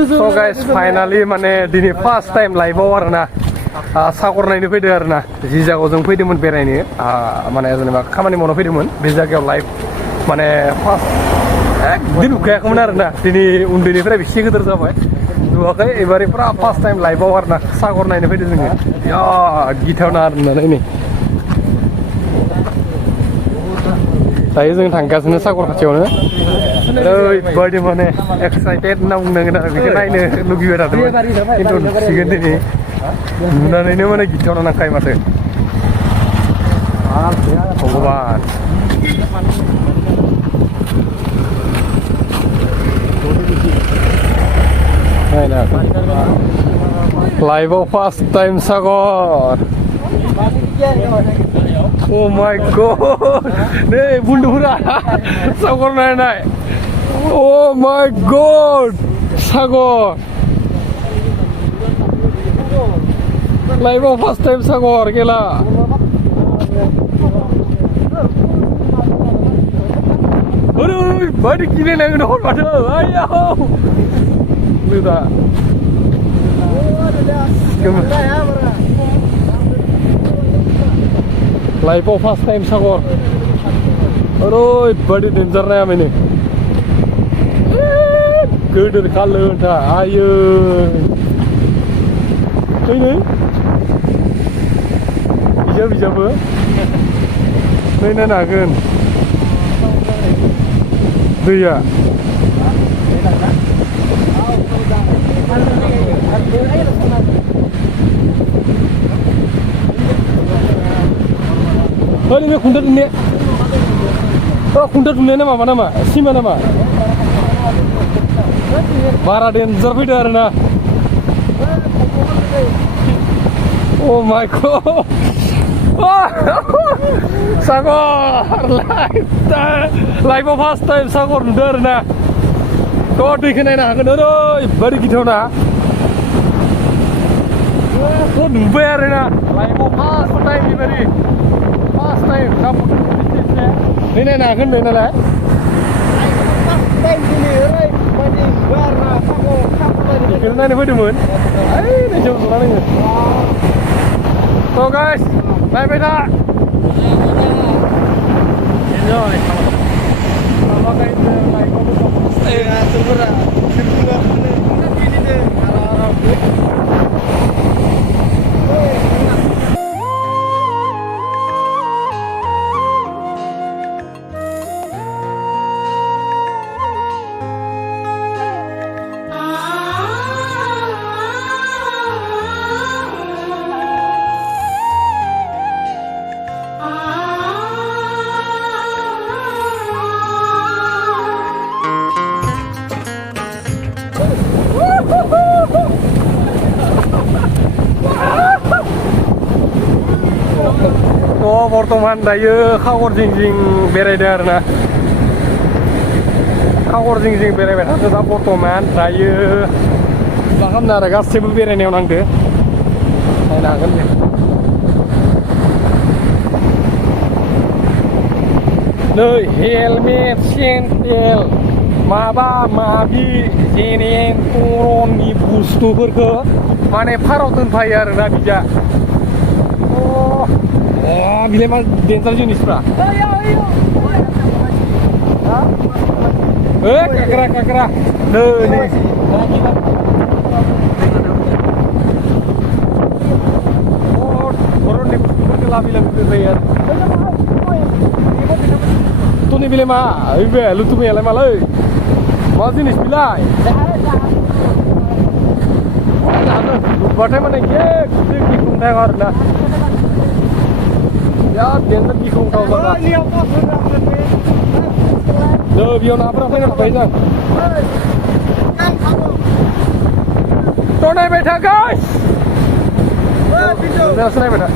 So guys, finally माने दिनै first time लाइभआव आरोना सागर नायनो फैदों आरोना जि जायगायाव जों फैदोंमोन बेरायनो माने जेनेबा खामानि मावनो फैदोंमोन बे जायगायाव लाइभ माने फार्स्ट एकदम नुखायाखैमोन आरोना दिनै उन्दैनिफ्राय बेसे गिदिर जाबाय नुवाखै एबारे फुरा फार्स्ट टाइम लाइभआव आरोना सागर नायनो फैदों जोङो या गिथावना आरोना नायनो दायो जों थांगासिनो सागर खाथियावनो ओरैबायदि माने एक्साइटेड होनना बुंनांगोन आरो बेखौ नायनो लुगैबाय थादोंमोन खिन्थु नुसिगोन दिनै नुनानैनो माने गिथावना नांखायो माथो भगबान लाइभआव first time Sagar Oh my god! Nih bundura, sagor naik. Oh my god, sagor. Live first time sagor gila. Aduh, badi kini lagi nol pada. Ayo. Luda. Live first time sagor. Aduh, badi danger nih am ini. Gede kalau dah, ayo. Ini, bisa apa? Ini nagen. Dia. Oh ini kundat ini, oh kundat ini nama, sima nama. Bara danger fitur na. Oh my god, sagor live first time sagor danger na. Kau dikenai na, aduh, bari gitu na. Kau duber na, live first time ni bari. First time, kamu ini nak kan mana lah? First time ini, right? Mandi warna, kamu. Kerana ni pada mun, ni jauh sana ni. So guys, bye bye dah. Enjoy. Kalau guys, like kamu stay sebentar. Sebentar ini deh. Oh, Portoman dayu khawor jing beredar arena. Khawor jing beredar ada Portoman dayu. Bahkan nara gastibu berene orang deh. Saya nak kan ya. Nih helmet sentil, maba mabi jenin turun di bustu berke. Mana parotun bayar nak bija. Oh, bila mal danger jenis pra. Ayo. Kakra. Nih. Oh, orang ni berkelap tu bayar. Tu ni bila mah, ibu, lu tu bila mah leh. Mau jenis bila? Batai mana ye? Kita dah orang dah. Ya, danger di kau tahu tak? Dah, biar apa nak bayar? Tuh naik beta guys. Dah, naik beta.